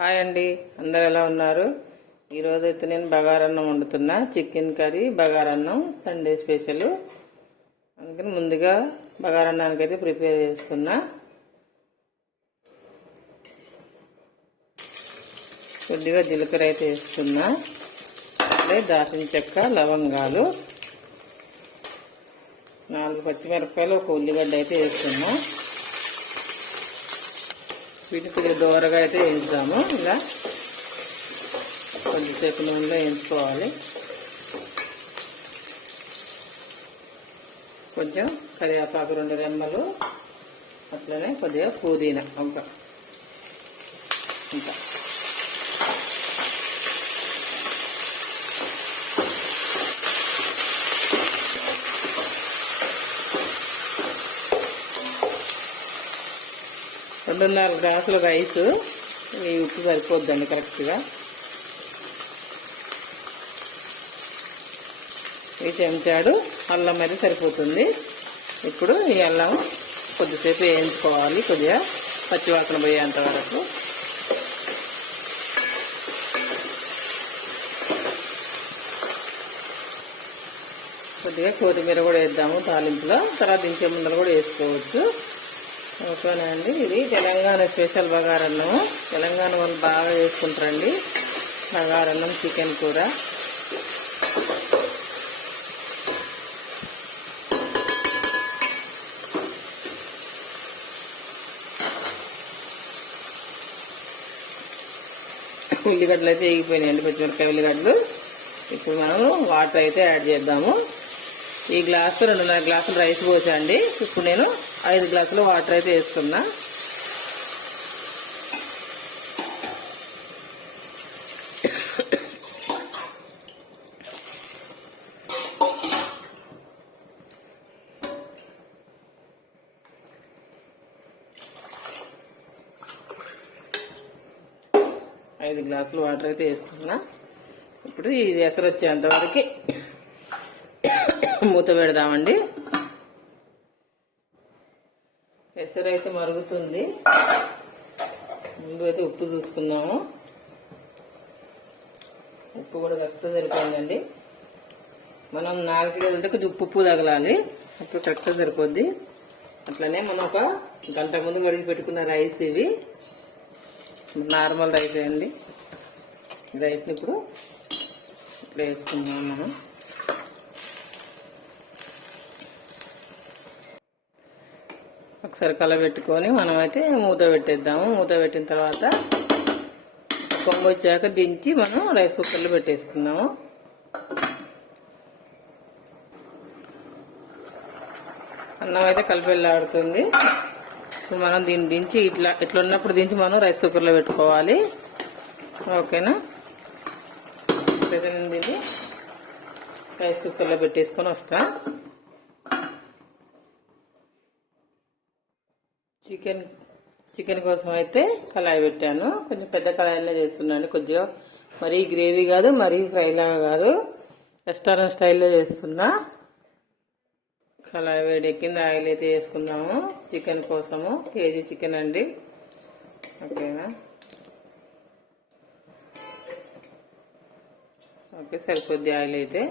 Hi అండి అందరు ఎలా ఉన్నారు? ఈరోజు అయితే నేను బగారన్నం వండుతున్నా. చికెన్ కర్రీ బగారన్నం సండే స్పెషల్. అందుకని ముందుగా బగారన్నానికి అయితే ప్రిపేర్ చేస్తున్నా. కొద్దిగా జీలకర్ర అయితే వేస్తున్నా. అదే దాచిన చెక్క లవంగాలు. నాలుగు పచ్చిమిరపకాయలు ఒక ఉల్లిగడ్డ అయితే వేస్తున్నా. వీటిని కొద్దిగా అయితే వేయించాము ఇలా కొద్దిసేపు నూనెలో వేయించుకోవాలి. కొంచెం కరివేపాకు రెండు రెమ్మలు అట్లనే కొద్దిగా పుదీనా. ఇంకా ఇంకా రెండున్నర గ్లాసుల రైస్. ఈ ఉప్పు సరిపోద్దండి కరెక్ట్గా. ఈ చెంచాడు అల్లం అయితే సరిపోతుంది. ఇప్పుడు ఈ అల్లం కొద్దిసేపు వేయించుకోవాలి. కొద్దిగా పచ్చివాసన పోయేంత వరకు. కొద్దిగా కొత్తిమీర కూడా వేద్దాము తాలింపులో. తర్వాత ఇంకే ముందర కూడా వేసుకోవచ్చు. ఓకేనా అండి? ఇది తెలంగాణ స్పెషల్ బగారన్నం తెలంగాణ వాళ్ళు బాగా చేసుకుంటారండి. బగారన్నం చికెన్ కూర. ఉల్లిగడ్డలు అయితే వేగిపోయినాయండి. పచ్చిమిరపకాయ ఉల్లిగడ్డలు. ఇప్పుడు మనం వాటర్ అయితే యాడ్ చేద్దాము. ఈ గ్లాసు రెండున్నర గ్లాసులు రైస్ పోసండి. ఇప్పుడు నేను ఐదు గ్లాసులు వాటర్ అయితే వేసుకున్నా. ఐదు గ్లాసులు వాటర్ అయితే వేసుకున్నా. ఇప్పుడు ఈ ఎసరు వచ్చేంత వరకు మూత పెడదామండి. పెసర అయితే మరుగుతుంది. ముందు అయితే ఉప్పు చూసుకుందాము. ఉప్పు కూడా కరెక్ట్గా సరిపోయిందండి. మనం నాలుగు కిలోలు కొంచెం ఉప్పు ఉప్పు తగలాలి. అప్పుడు కరెక్ట్గా సరిపోద్ది. అట్లనే మనం ఒక గంట ముందు మడిగి పెట్టుకున్న రైస్ ఇవి. నార్మల్ రైస్ అండి? రైస్ని ఇప్పుడు ఇట్లా వేసుకుందాం మనం. ఒకసారి కలబెట్టుకొని మనం అయితే మూత పెట్టేద్దాము. మూత పెట్టిన తర్వాత పొంగు వచ్చాక దించి మనం రైస్ కుక్కర్లో పెట్టేసుకుందాము. అన్నం అయితే కలిపెళ్ళాడుతుంది ఇప్పుడు మనం దీన్ని దించి ఇట్లా ఇట్లా ఉన్నప్పుడు దించి మనం రైస్ కుక్కర్లో పెట్టుకోవాలి. ఓకేనా? ఇప్పుడైతే నేను దీన్ని రైస్ కుక్కర్లో పెట్టేసుకొని వస్తాను చికెన్ చికెన్ కోసం అయితే కళాయి పెట్టాను. కొంచెం పెద్ద కళాయిలో చేస్తున్నాను. కొద్దిగా మరీ గ్రేవీ కాదు మరీ ఫ్రై లాగా కాదు. రెస్టారెంట్ స్టైల్లో చేస్తున్నా. కళాయి వేడెక్కింది ఆయిల్ అయితే వేసుకుందాము. చికెన్ కోసము. కేజీ చికెన్ అండి. ఓకేనా? ఓకే సరిపోద్ది ఆయిల్ అయితే.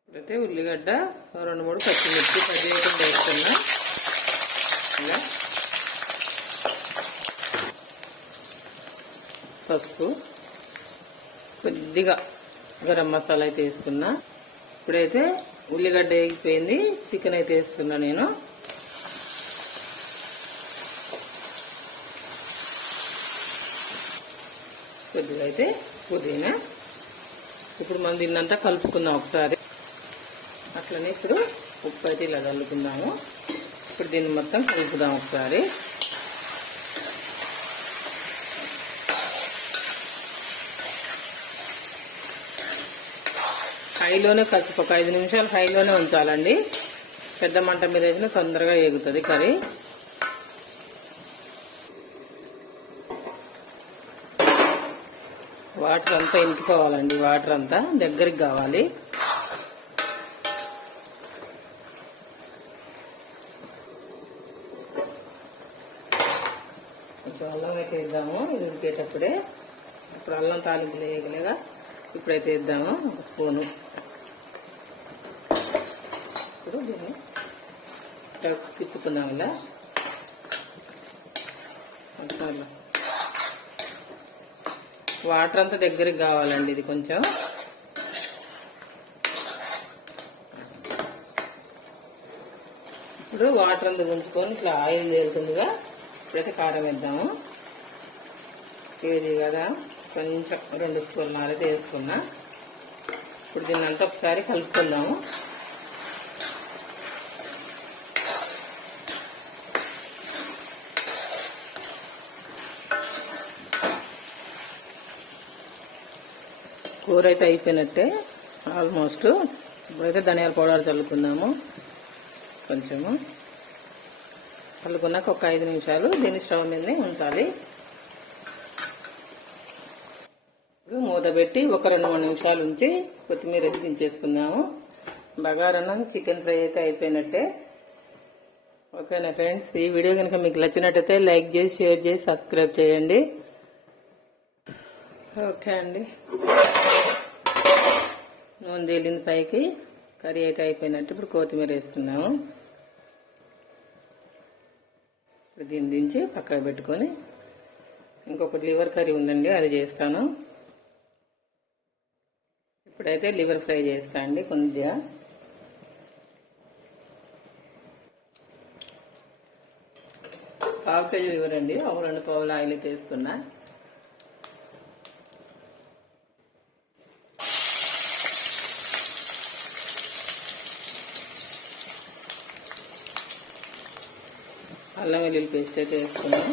ఇప్పుడైతే ఉల్లిగడ్డ రెండు మూడు పచ్చిమిర్చి పచ్చిమిర్చి వేస్తున్నా ఇలా పసుపు. కొద్దిగా గరం మసాలా అయితే వేసుకున్నా. ఇప్పుడైతే ఉల్లిగడ్డ వేగిపోయింది. చికెన్ అయితే వేస్తున్నా నేను. కొద్దిగా అయితే పుదీనా. ఇప్పుడు మనం దీన్నంతా కలుపుకుందాం ఒకసారి. అట్లనే ఇప్పుడు ఉప్పు అయితే ఇలా చల్లుకుందాము. ఇప్పుడు దీన్ని మొత్తం కలుపుదాం ఒకసారి. హైలోనే కలిసి ఒక ఐదు నిమిషాలు హైలోనే ఉంచాలండి. పెద్ద మంట మీద వేసిన తొందరగా ఎగుతుంది కర్రీ. వాటర్ అంతా ఇంకిపోవాలండి వాటర్ అంతా దగ్గరికి కావాలి కొంచెం అల్లం అయితే ఇద్దాము ఇది ఉడికేట వేగేటప్పుడే ఇప్పుడు అల్లం తాలింపు వేయగలేగా ఇప్పుడైతే ఇద్దాము ఒక స్పూను. ఇప్పుడు దీన్ని తిప్పుకుందాం ఇలా. వాటర్ అంతా దగ్గరికి కావాలండి ఇది కొంచెం. ఇప్పుడు వాటర్ అంతా గుంజుకొని ఇట్లా ఆయిల్ చేరుతుందిగా ఇప్పుడైతే కారం వేద్దాము. కేజీ కదా. కొంచెం రెండు స్పూన్లు అయితే వేసుకున్నా. ఇప్పుడు దీన్ని అంతా ఒకసారి కలుపుకుందాము. కూర అయితే అయిపోయినట్టే ఆల్మోస్ట్. ఇప్పుడైతే ధనియాల పౌడర్ చల్లుకుందాము కొంచెము. చల్లుకున్నాక ఒక ఐదు నిమిషాలు దీన్ని స్టవ్ మీదనే ఉంచాలి ఇప్పుడు మూత పెట్టి ఒక రెండు మూడు నిమిషాలు ఉంచి కొత్తిమీర అయితే దించేసుకుందాము. బగారన్నం చికెన్ ఫ్రై అయితే అయిపోయినట్టే. ఓకేనా ఫ్రెండ్స్? ఈ వీడియో కనుక మీకు నచ్చినట్టయితే లైక్ చేసి షేర్ చేసి సబ్స్క్రైబ్ చేయండి. ఓకే అండి. నూనె తేలింది పైకి కర్రీ అయితే అయిపోయినట్టు ఇప్పుడు కొత్తిమీర వేసుకున్నాము ఇప్పుడు దీన్ని దించి పక్కన పెట్టుకొని ఇంకొకటి లివర్ కర్రీ ఉందండి అది చేస్తాను. ఇప్పుడైతే లివర్ ఫ్రై చేస్తా అండి కొద్దిగా. పావు కేజీ లివర్ అండి ఒక రెండు పావులు ఆయిల్ అయితే అల్లం వెల్లుల్లి పేస్ట్ అయితే వేసుకున్నాం.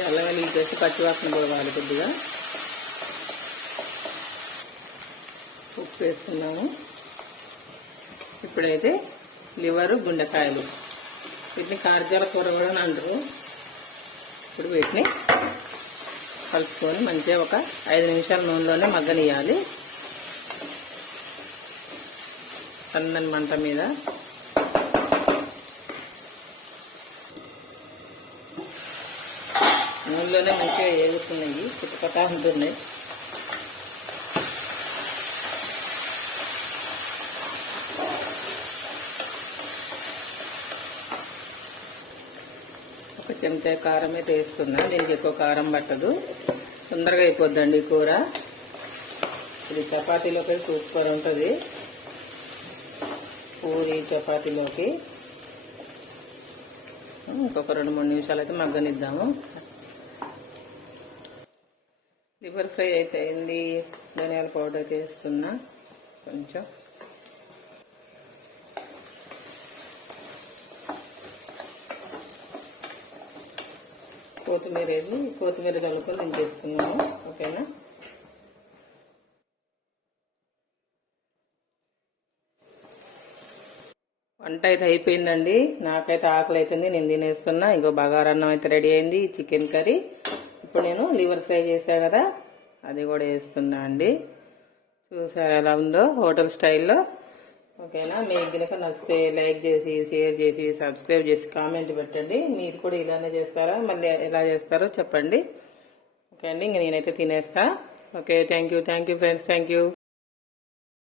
ఈ అల్లం పచ్చివాసన పోవాలి కొద్దిగా. ఉప్పు వేస్తున్నాము ఇప్పుడైతే లివరు గుండెకాయలు. వీటిని కార్జాల కూర కూడా అని అంటారు. ఇప్పుడు వీటిని కలుపుకొని మంచిగా ఒక ఐదు నిమిషాల నూనెలోనే మగ్గనియాలి సన్నని మంట మీద నూనెలోనే మంచిగా ఏగుతున్నాయి చుట్టుపక్కల ఉంటున్నాయి. ఒక చెంచా కారం అయితే వేస్తున్నా దీనికి ఎక్కువ కారం పట్టదు. తొందరగా అయిపోద్దండి కూర. ఇది చపాతీలోకి సూపర్ ఉంటుంది. పూరి చపాతీలోకి. ఇంకొక రెండు మూడు నిమిషాలు అయితే మగ్గనిద్దాము. లివర్ ఫ్రై అయితే అయింది ధనియాల పౌడర్ చేస్తున్నా. కొంచెం. కొత్తిమీర వేసి కొత్తిమీర నేను చేస్తున్నాను ఓకేనా? వంట అయితే అయిపోయిందండి. నాకైతే ఆకలి అవుతుంది నేను తినేస్తున్నా. ఇంకో బగారన్నం అయితే రెడీ అయింది. Chicken curry. ఇప్పుడు నేను లివర్ ఫ్రై చేసా కదా అది కూడా వేస్తున్నా అండి. చూసారా ఎలా ఉందో హోటల్ స్టైల్లో. ఓకేనా? మీకు కనుక నచ్చితే లైక్ చేసి షేర్ చేసి సబ్స్క్రైబ్ చేసి కామెంట్ పెట్టండి. మీరు కూడా ఇలానే చేస్తారా? మళ్ళీ ఎలా చేస్తారో చెప్పండి. ఓకే అండి ఇంక నేనైతే తినేస్తా. Okay thank you thank you friends thank you.